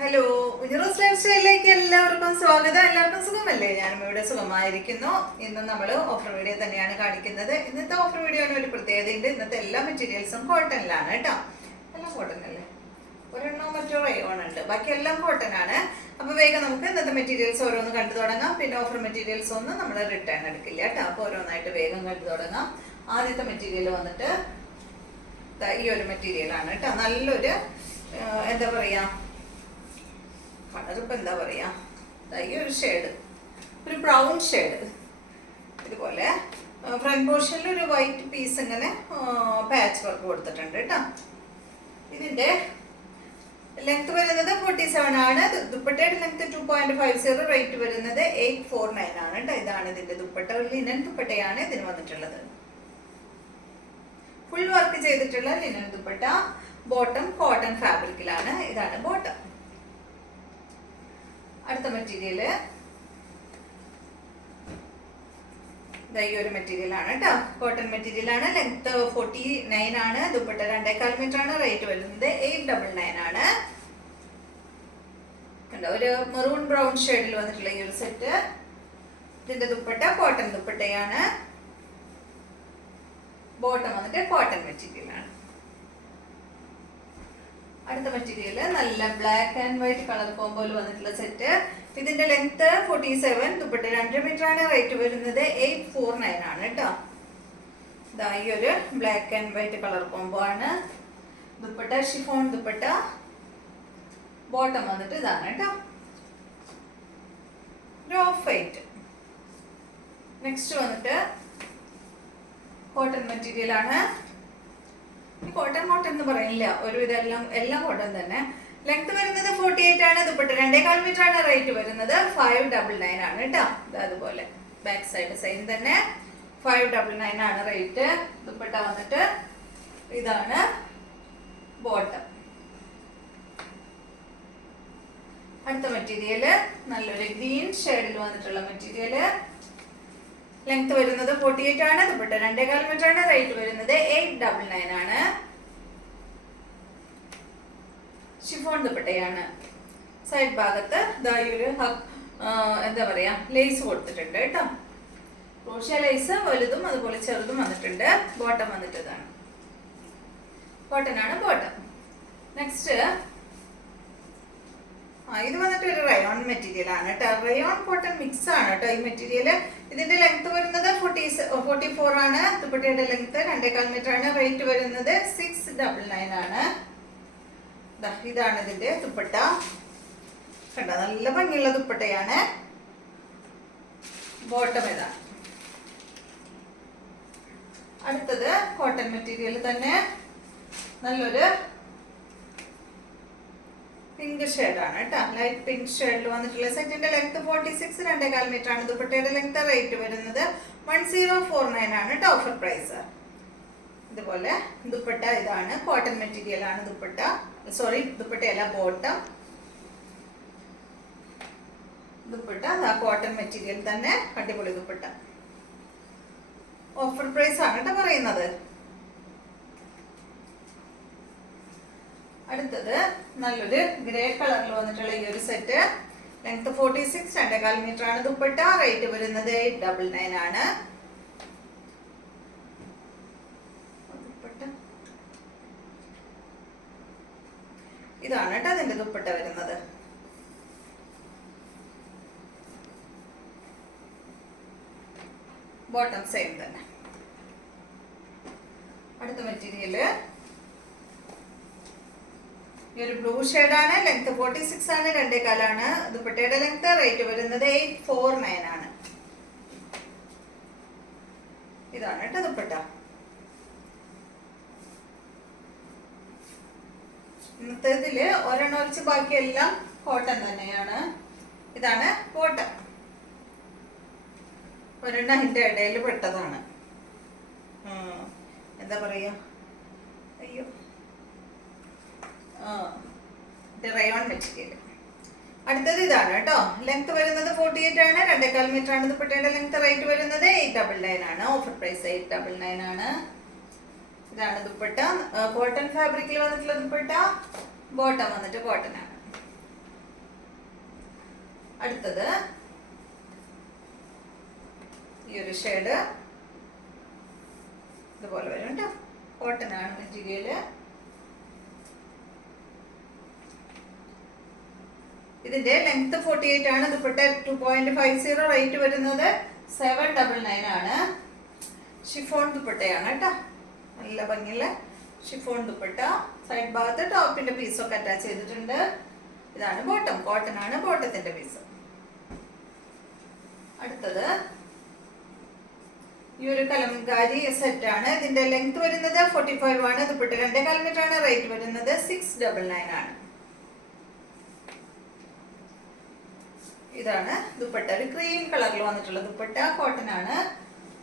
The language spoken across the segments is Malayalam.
ഹലോ, ഉജറോസ് ലൈഫ് സ്റ്റൈലിലേക്ക് എല്ലാവർക്കും സ്വാഗതം. എല്ലാവർക്കും സുഖമല്ലേ? ഞാനും ഇവിടെ സുഖമായിരിക്കുന്നു. ഇന്ന് നമ്മൾ ഓഫർ വീഡിയോ തന്നെയാണ് കാണിക്കുന്നത്. ഇന്നത്തെ ഓഫർ വീഡിയോന് ഒരു പ്രത്യേകതയുണ്ട്. ഇന്നത്തെ എല്ലാ മെറ്റീരിയൽസും കോട്ടണിലാണ് കേട്ടോ. എല്ലാം കോട്ടൺ അല്ലേ? ഒരെണ്ണോ മറ്റോ റയോൺ ഉണ്ട്, ബാക്കി എല്ലാം കോട്ടൺ ആണ്. അപ്പൊ വേഗം നമുക്ക് ഇന്നത്തെ മെറ്റീരിയൽസ് ഓരോന്ന് കണ്ടു തുടങ്ങാം. പിന്നെ ഓഫർ മെറ്റീരിയൽസ് ഒന്നും നമ്മൾ റിട്ടേൺ എടുക്കില്ല കേട്ടോ. അപ്പൊ ഓരോന്നായിട്ട് വേഗം കണ്ടു തുടങ്ങാം. ആദ്യത്തെ മെറ്റീരിയൽ വന്നിട്ട് ഈ ഒരു മെറ്റീരിയൽ ആണ് കേട്ടോ. നല്ലൊരു എന്താ പറയാ, കളറിപ്പോൾ എന്താ പറയാ, ഈ ഒരു ഷെയ്ഡ്, ഒരു ബ്രൗൺ ഷെയ്ഡ്. ഇതുപോലെ ഫ്രണ്ട് പോർഷനിൽ ഒരു വൈറ്റ് പീസ് ഇങ്ങനെ പാച്ച് വർക്ക് കൊടുത്തിട്ടുണ്ട് കേട്ടോ. ഇതിന്റെ ലെങ്ത് വരുന്നത് 47 ആണ്. ദുപ്പട്ടയുടെ ലെങ്ത് 2.50, റേറ്റ് വരുന്നത് 849 ആണ് കേട്ടോ. ഇതാണ് ഇതിന്റെ ദുപ്പട്ട. ഒരു ലിനൻ ദുപ്പട്ടയാണ് ഇതിന് വന്നിട്ടുള്ളത്. ഫുൾ വർക്ക് ചെയ്തിട്ടുള്ള ലിനൻ ദുപ്പട്ട. ബോട്ടം കോട്ടൺ ഫാബ്രിക്കിലാണ്. ഇതാണ് ബോട്ടം. അടുത്ത മെറ്റീരിയല് ഈ ഒരു മെറ്റീരിയൽ ആണ് കേട്ടോ. കോട്ടൺ മെറ്റീരിയൽ ആണ്. ലെങ്ത് 49 ആണ്. ദുപ്പട്ട 2.25 മീറ്റർ ആണ്. റേറ്റ് വരുന്നത് 899 ആണ്. കണ്ടോ, ഒരു മെറൂൺ ബ്രൗൺ ഷെയ്ഡിൽ വന്നിട്ടുള്ള ഈ ഒരു സെറ്റ്. ഇതിന്റെ ദുപ്പട്ട കോട്ടൺ ദുപ്പട്ടയാണ്. ബോട്ടം വന്നിട്ട് കോട്ടൺ മെറ്റീരിയൽ ആണ്. അടുത്ത മെറ്റീരിയൽ നല്ല ബ്ലാക്ക് ആൻഡ് വൈറ്റ് കളർ കോമ്പോയിൽ വന്നിട്ടുള്ള സെറ്റ്. ഇതിന്റെ ലെങ്ത് 47, ദുപ്പട്ട 2 മീറ്റർ ആണ്. റേറ്റ് വരുന്നത് 849 ആണ് കേട്ടോ. ഇതാ ഈ ഒരു black and white colour combo ആണ്. ദുപ്പട്ട ഷിഫോൺ ദുപ്പട്ട. ബോട്ടം വന്നിട്ട് ഇതാണ് കേട്ടോ, ഒരു ഓഫ് വൈറ്റ്. നെക്സ്റ്റ് വന്നിട്ട് കോട്ടൺ മെറ്റീരിയൽ ആണ്. കോട്ടൺ എന്ന് പറയുന്നില്ല, ഒരുവിധം എല്ലാം കോട്ടൺ തന്നെ. ലെങ്ത് വരുന്നത് 48 ആണ്. ദുപ്പട്ട 2.25 മീറ്റർ ആണ്. റേറ്റ് വരുന്നത് 599 ആണ് കേട്ടോ. അതുപോലെ ബാക്ക് സൈഡ് സെയിം തന്നെ 599 ആണ് റേറ്റ്. ദുപ്പട്ട വന്നിട്ട് ഇതാണ് ബോട്ടം. അടുത്ത മെറ്റീരിയല് നല്ലൊരു ഗ്രീൻ ഷെയ്ഡിൽ വന്നിട്ടുള്ള മെറ്റീരിയല്. ലെങ്ത് വരുന്നത് 48 ആണ്. ദുപ്പട്ട 2.25 മീറ്റർ ആണ്. റേറ്റ് വരുന്നത് 899 ആണ്. ഷിഫോൺ ദുപ്പട്ടയാണ്. സൈഡ് ഭാഗത്ത് ഒരു എന്താ പറയാ, ലേസ് കൊടുത്തിട്ടുണ്ട് കേട്ടോ. ക്രോഷ്യ ലേസ് വലുതും അതുപോലെ ചെറുതും വന്നിട്ടുണ്ട്. ബോട്ടം വന്നിട്ട് ഇതാണ്, കോട്ടൺ ആണ് ബോട്ടം. നെക്സ്റ്റ് ഇത് വന്നിട്ട് ഒരു റയോൺ മെറ്റീരിയൽ ആണ് കേട്ടോ. റയോൺ കോട്ടൺ മിക്സ് ആണ് കേട്ടോ ഈ മെറ്റീരിയൽ. ഇതിന്റെ ലെങ്ത് വരുന്നത് 44 ആണ്. ദുപ്പട്ടയുടെ ലെങ്ത് 2.25 മീറ്റർ ആണ്. റേറ്റ് വരുന്നത് 699 ആണ്. ഇതാണ് ഇതിന്റെ ദുപ്പട്ട. കണ്ടോ, നല്ല ഭംഗിയുള്ള ദുപ്പട്ടയാണ്. ബോട്ടം ഇതാണ്. അടുത്തത് കോട്ടൺ മെറ്റീരിയൽ തന്നെ നല്ലൊരു പിങ്ക് ഷെയ്ഡാണ് കേട്ടോ. ലൈറ്റ് പിങ്ക് ഷെയ്ഡിൽ വന്നിട്ടുള്ള സെറ്റിന്റെ ലെങ്ത് 46, 2.25 മീറ്റർ ആണ്. ദുപ്പട്ടയുടെ ലെങ്ത് റേറ്റ് വരുന്നത് 1049 ആണ് കേട്ടോ. Offer price. ഇതുപോലെ ദുപ്പട്ട ഇതാണ്. കോട്ടൺ മെറ്റീരിയൽ ആണ് ദുപ്പട്ട. സോറി, ദുപ്പട്ടയല്ല, ബോട്ടം. ദുപ്പട്ട കോട്ടൺ മെറ്റീരിയൽ തന്നെ. അടിപൊളി ദുപ്പട്ട. ഓഫർ പ്രൈസ് ആണ് കേട്ടോ പറയുന്നത്. അടുത്തത് നല്ലൊരു ഗ്രേ കളറിൽ വന്നിട്ടുള്ള ഈ ഒരു സെറ്റ്. ലെങ്ത് 46, 2.25 മീറ്റർ ആണ്. ദുപ്പട്ട റേറ്റ് വരുന്നത് 899 ആണ്. ഇതാണ് കേട്ടോ അതിന്റെ ദുപ്പട്ട വരുന്നത്. ബോട്ടം സെയിം തന്നെ. അടുത്ത മെറ്റീരിയല് ഈ ഒരു ബ്ലൂ ഷെയ്ഡാണ്. ലെങ്ത് 46 ആണ്. 2.25 ആണ്. ദുപ്പട്ടയുടെ ലെങ്ത് റേറ്റ് വരുന്നത് 849 ആണ്. ഇതാണ് കേട്ടോ ദുപ്പട്ട. ഇന്നത്തെ ഇതില് ഒരെണ്ണം ഒഴിച്ച് ബാക്കിയെല്ലാം കോട്ടൺ തന്നെയാണ്. ഇതാണ് ബോട്ടം. ഒരെണ്ണം അതിന്റെ ഇടയിൽ പെട്ടതാണ്. എന്താ പറയാ, അയ്യോ, റയോൺ മെറ്റീരിയൽ. അടുത്തത് ഇതാണ് കേട്ടോ. ലെങ്ത് വരുന്നത് 48 ആണ്. 2.25 മീറ്റർ ആണ്. ദുപ്പട്ടയുടെ ലെങ്ത്. റേറ്റ് വരുന്നത് 899 ആണ്. ഓഫർ പ്രൈസ് 899 ആണ്. ഇതാണ് ദുപ്പട്ട. കോട്ടൺ ഫാബ്രിക്കിൽ വന്നിട്ടുള്ള ദുപ്പട്ട. ബോട്ടം വന്നിട്ട് കോട്ടൺ ആണ്. അടുത്തത് ഈ ഒരു ഷെയ്ഡ് ഇതുപോലെ വരും കേട്ടോ. കോട്ടൺ ആണ് മെറ്റീരിയൽ. ഇതിന്റെ ലെങ്ത് 48 ആണ്. ദുപ്പട്ട 2.50. റേറ്റ് വരുന്നത് 799 ആണ്. ഷിഫോൺ ദുപ്പട്ടയാണ് കേട്ടോ. നല്ല ഭംഗിയുള്ള ഷിഫോൺ ദുപ്പട്ട. സൈഡ് ഭാഗത്ത് ടോപ്പിന്റെ പീസൊക്കെ അറ്റാച്ച് ചെയ്തിട്ടുണ്ട്. ഇതാണ് ബോട്ടം. കോട്ടൺ ആണ് ബോട്ടത്തിന്റെ പീസ്. അടുത്തത് ഈ ഒരു കലംകാരി സെറ്റ് ആണ്. ഇതിന്റെ ലെങ്ത് വരുന്നത് 45 ആണ്. ദുപ്പട്ട 2.25 മീറ്റർ ആണ്. റേറ്റ് വരുന്നത് 699 ആണ്. ഇതാണ് ദുപ്പട്ട. ഒരു ക്രീം കളറിൽ വന്നിട്ടുള്ള ദുപ്പട്ട. കോട്ടൺ ആണ്.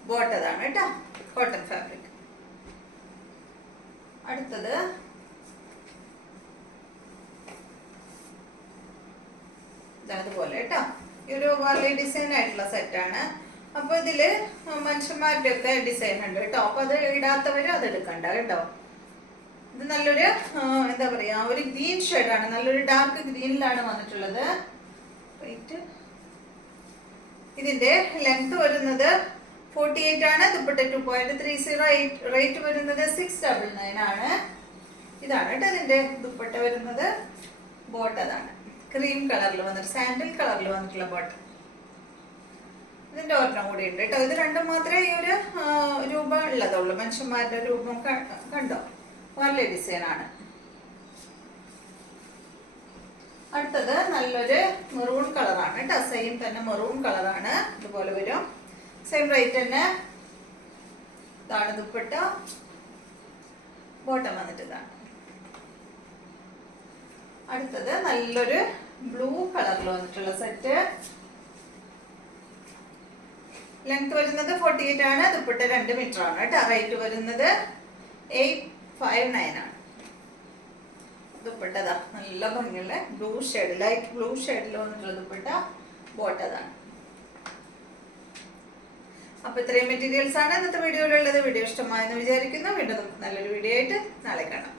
ബോട്ടതാണ് കേട്ടോ. Cotton fabric. അടുത്തത് ഇതുപോലെ കേട്ടോ. ഈ ഒരു വർലി ഡിസൈൻ ആയിട്ടുള്ള സെറ്റാണ്. അപ്പൊ ഇതില് മനുഷ്യന്മാരുടെ ഒക്കെ ഡിസൈൻ ഉണ്ട് കേട്ടോ. അപ്പൊ അത് ഇടാത്തവര് അത് എടുക്കണ്ട കേട്ടോ. ഇത് നല്ലൊരു എന്താ പറയാ, ഒരു ഗ്രീൻ ഷെയ്ഡാണ്. നല്ലൊരു ഡാർക്ക് ഗ്രീനിലാണ് വന്നിട്ടുള്ളത്. ഇതിന്റെ ലെങ്ത് വരുന്നത് 48 ആണ്. ദുപ്പട്ട 2.30. റേറ്റ് വരുന്നത് 699 ആണ്. ഇതാണ് കേട്ടോ ഇതിന്റെ ദുപ്പട്ട വരുന്നത്. ബോട്ട് അതാണ് ക്രീം കളറിൽ വന്നിട്ട്, സാൻഡിൽ കളറിൽ വന്നിട്ടുള്ള ബോട്ട്. ഇതിന്റെ ഒരെണ്ണം കൂടി ഉണ്ട് കേട്ടോ. ഇത് രണ്ടും മാത്രമേ ഈ ഒരു രൂപം ഉള്ളതുള്ളൂ. മനുഷ്യന്മാരുടെ രൂപം കണ്ടോ. വർലി ഡിസൈൻ ആണ്. അടുത്തത് നല്ലൊരു മെറൂൺ കളറാണ് കേട്ടോ. സെയിം തന്നെ മെറൂൺ കളറാണ്. ഇതുപോലെ വരും. സെയിം റേറ്റ് തന്നെ. ഇതാണ് ദുപ്പട്ട. ബോട്ടം വന്നിട്ട് ഇതാണ്. അടുത്തത് നല്ലൊരു ബ്ലൂ കളറിൽ വന്നിട്ടുള്ള സെറ്റ്. ലെങ്ത് വരുന്നത് 48 ആണ്. ദുപ്പട്ട 2 മീറ്റർ ആണ് കേട്ടോ. റേറ്റ് വരുന്നത് 859 ആണ്. ദുപ്പട്ടതാ നല്ല ഭംഗിയുള്ള ബ്ലൂ ഷെയ്ഡ്, ലൈറ്റ് ബ്ലൂ ഷെയ്ഡിൽ വന്നിട്ടുള്ള ദുപ്പട്ട. ബോട്ടതാണ്. അപ്പൊ ഇത്രയും മെറ്റീരിയൽസ് ആണ് ഇന്നത്തെ വീഡിയോയിലുള്ളത്. വീഡിയോ ഇഷ്ടമായെന്ന് വിചാരിക്കുന്നു. വീണ്ടും നമുക്ക് നല്ലൊരു വീഡിയോ ആയിട്ട് നാളെ കാണാം.